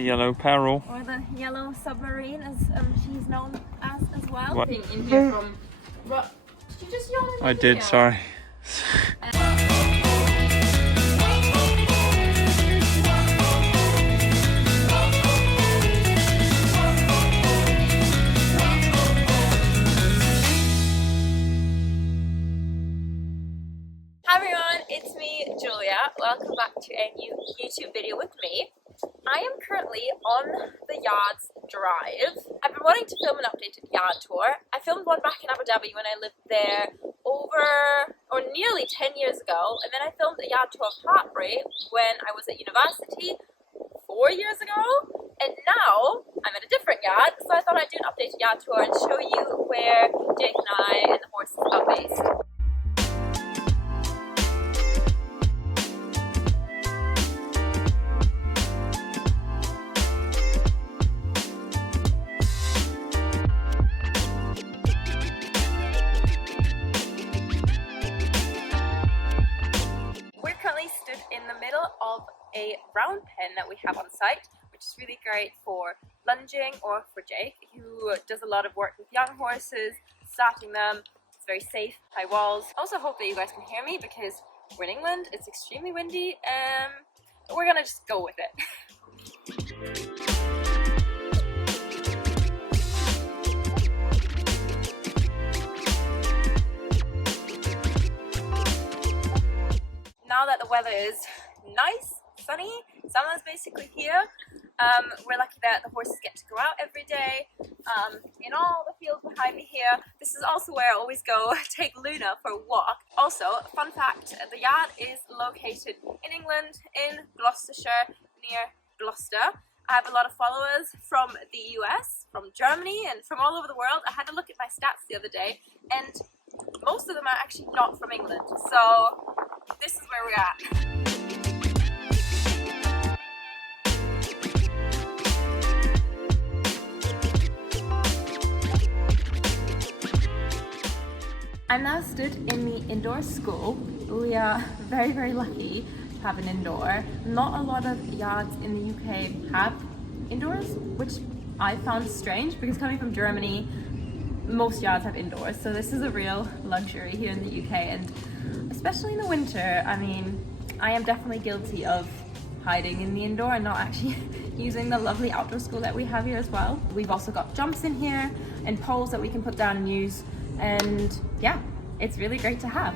The yellow peril. Or the yellow submarine, as she's known as well. What? In here from... What? Did you just yawn in I my did, ear? sorry. Hi everyone, it's me, Julia. Welcome back to a new YouTube video with me. I am currently on the Yards Drive. I've been wanting to film an updated yard tour. I filmed one back in Abu Dhabi when I lived there nearly 10 years ago, and then I filmed a yard tour of Hartbury when I was at university 4 years ago, and now I'm at a different yard, so I thought I'd do an updated yard tour and show you where Jake and I and the horses are based. In the middle of a round pen that we have on site, which is really great for lunging or for Jake, who does a lot of work with young horses, starting them. It's very safe, high walls. Also hope that you guys can hear me because we're in England, it's extremely windy, but we're gonna just go with it. Now that the weather is nice, sunny, summer's basically here, we're lucky that the horses get to go out every day in all the fields behind me here. This is also where I always go take Luna for a walk. Also, fun fact, the yard is located in England, in Gloucestershire, near Gloucester. I have a lot of followers from the US, from Germany, and from all over the world. I had to look at my stats the other day, and most of them are actually not from England, so this is where we're at. I'm now stood in the indoor school. We are very, very lucky to have an indoor. Not a lot of yards in the UK have indoors, which I found strange because coming from Germany, most yards have indoors, so this is a real luxury here in the UK, and especially in the winter. I mean, I am definitely guilty of hiding in the indoor and not actually using the lovely outdoor school that we have here as well. We've also got jumps in here and poles that we can put down and use, and yeah, it's really great to have.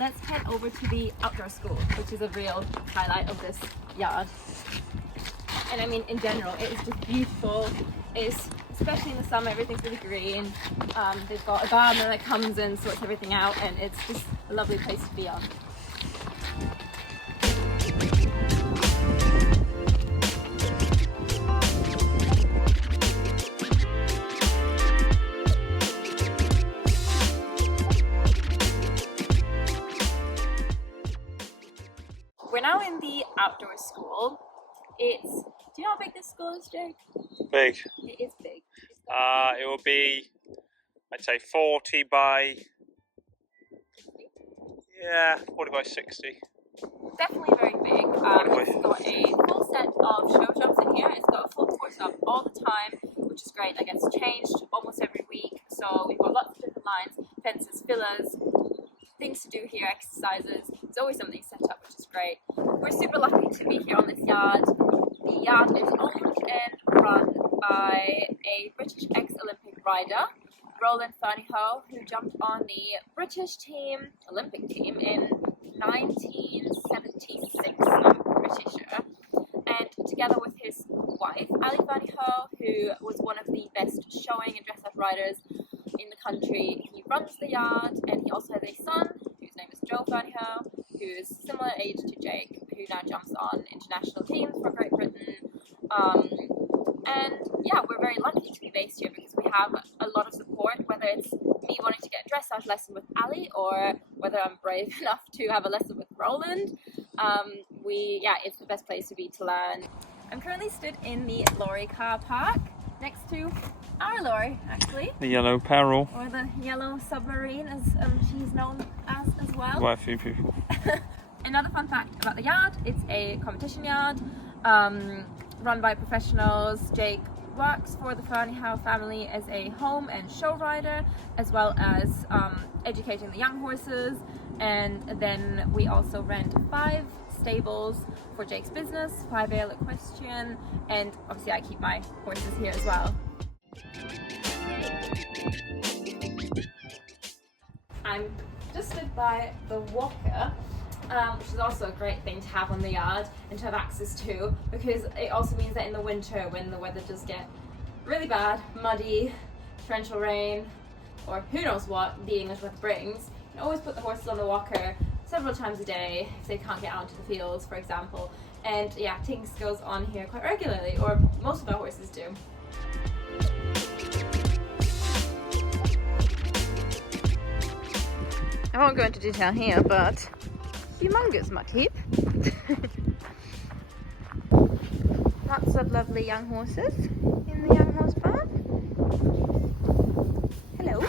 Let's head over to the outdoor school, which is a real highlight of this yard. And I mean, in general, it is just beautiful. It's, especially in the summer, everything's really green. They've got a gardener that comes and sorts everything out, and it's just a lovely place to be on. We're now in the outdoor school. Do you know how big this school is, Jake? Big. It is big. It will be, I'd say 40 by 60. Definitely very big. It's got a full set of show jumps in here. It's got a full course up all the time, which is great. That gets changed almost every week. So we've got lots of different lines, fences, fillers, things to do here, exercises. There's always something set up, which is great. We're super lucky to be here on this yard. The yard is owned and run by a British ex-Olympic rider, Roland Fernyhough, who jumped on the British team, Olympic team, in 1976, I'm pretty sure. And together with his wife, Ali Fernyhough, who was one of the best showing and dressage riders in the country, he runs the yard, and he also has a son, whose name is Joe Fernyhough, who's similar age to Jake, who now jumps on international teams for Great Britain. And yeah, we're very lucky to be based here because we have a lot of support, whether it's me wanting to get a dressage lesson with Ali or whether I'm brave enough to have a lesson with Roland. It's the best place to be to learn. I'm currently stood in the lorry car park next to our lorry, actually. The yellow peril. Or the yellow submarine, as she's known as well. By a few people. Another fun fact about the yard, it's a competition yard run by professionals. Jake works for the Fernie Howe family as a home and show rider, as well as educating the young horses. And then we also rent 5 stables for Jake's business, Calcourt Equestrian, and obviously I keep my horses here as well. I'm just stood by the walker, which is also a great thing to have on the yard and to have access to, because it also means that in the winter, when the weather does get really bad, muddy, torrential rain, or who knows what the English weather brings, you can always put the horses on the walker several times a day if they can't get out into the fields, for example. And yeah, Tinks goes on here quite regularly, or most of our horses do. I won't go into detail here, but humongous muck heap. Lots of lovely young horses in the young horse barn. Hello.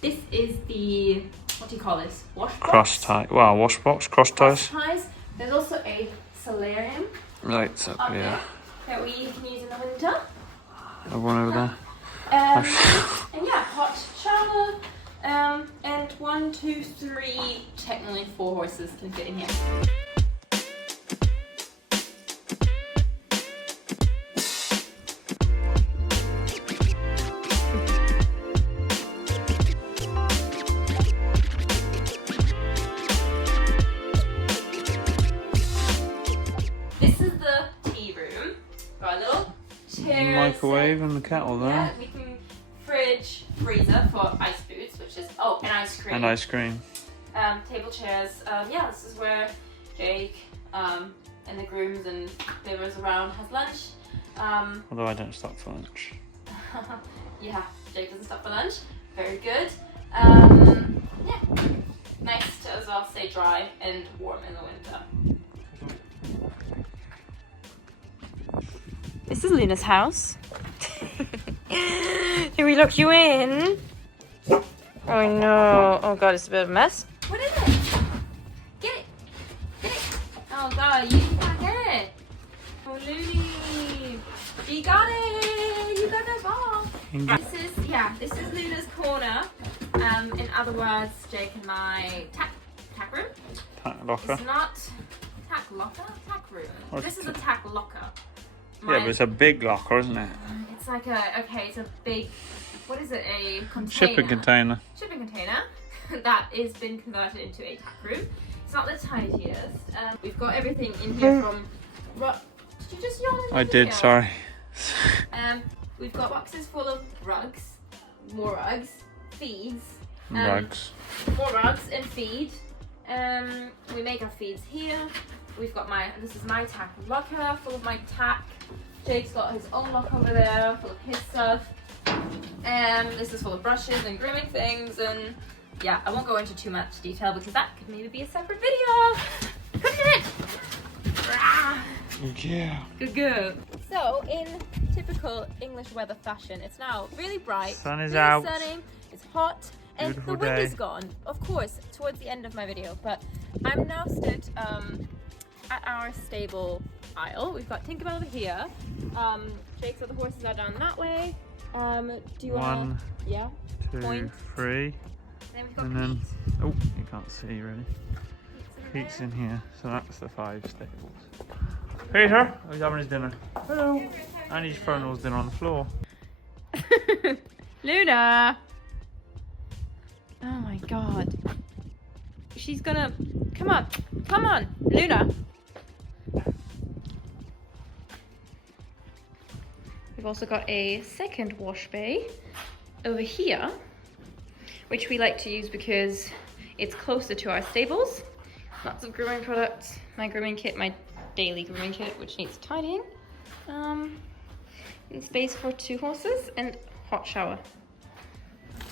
This is the, what do you call this? Wash box? Cross tie. Well, wash box, cross ties. There's also a solarium Right, up there that we can use in the winter. The one over there. And yeah, hot shower. And 1, 2, 3, technically 4 horses can fit in here. Microwave and the kettle there. Yeah, we can fridge, freezer for ice foods, which is and ice cream. And ice cream. Table chairs. Yeah, this is where Jake and the grooms and whoever's around has lunch. Although I don't stop for lunch. Yeah, Jake doesn't stop for lunch. Very good. Yeah, nice to as well stay dry and warm in the winter. This is Luna's house. Can we lock you in? Oh no. Oh god, it's a bit of a mess. What is it? Get it. Get it. Oh god, you can't get it. Oh Looney. You got it. You got that ball. This is Luna's corner. In other words, Jake and my tack room. Tack locker. It's not tack locker, tack room. Or this is a tack locker. Yeah, but it's a big locker, isn't it? It's like it's a big, what is it, a container? Shipping container. Shipping container that has been converted into a tack room. It's not the tiniest. We've got everything in here from, did you just yawn? I did, sorry. We've got boxes full of rugs, more rugs, feeds. Rugs. More rugs and feed. We make our feeds here. We've got this is my tack locker full of my tack. Jake's got his own locker over there full of his stuff. And this is full of brushes and grooming things. And yeah, I won't go into too much detail because that could maybe be a separate video. Put it in! Yeah. Good girl. So, in typical English weather fashion, it's now really bright. Sun is really out. Sunny, it's hot. And Beautiful the wind day. is gone, of course, towards the end of my video. But I'm now stood at our stable aisle. We've got Tinkerbell over here. Jake's other horses are down that way. Do you want to? Yeah. 2, point. 3. Then we've got And then, Pete. oh, you can't see really. Pete's in Pete's in here, so that's the 5 stables. Peter, oh, he's having his dinner. Hello. And he's throwing all his dinner on the floor. Luna! Oh my god. She's gonna... Come on! Come on! Luna! We've also got a second wash bay over here, which we like to use because it's closer to our stables. Lots of grooming products, my grooming kit, my daily grooming kit, which needs tidying. And space for 2 horses and hot shower.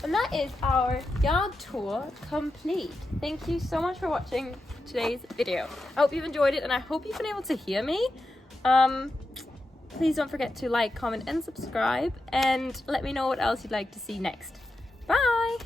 And that is our yard tour complete. Thank you so much for watching today's video. I hope you've enjoyed it and I hope you've been able to hear me. Please don't forget to like, comment and subscribe and let me know what else you'd like to see next. Bye!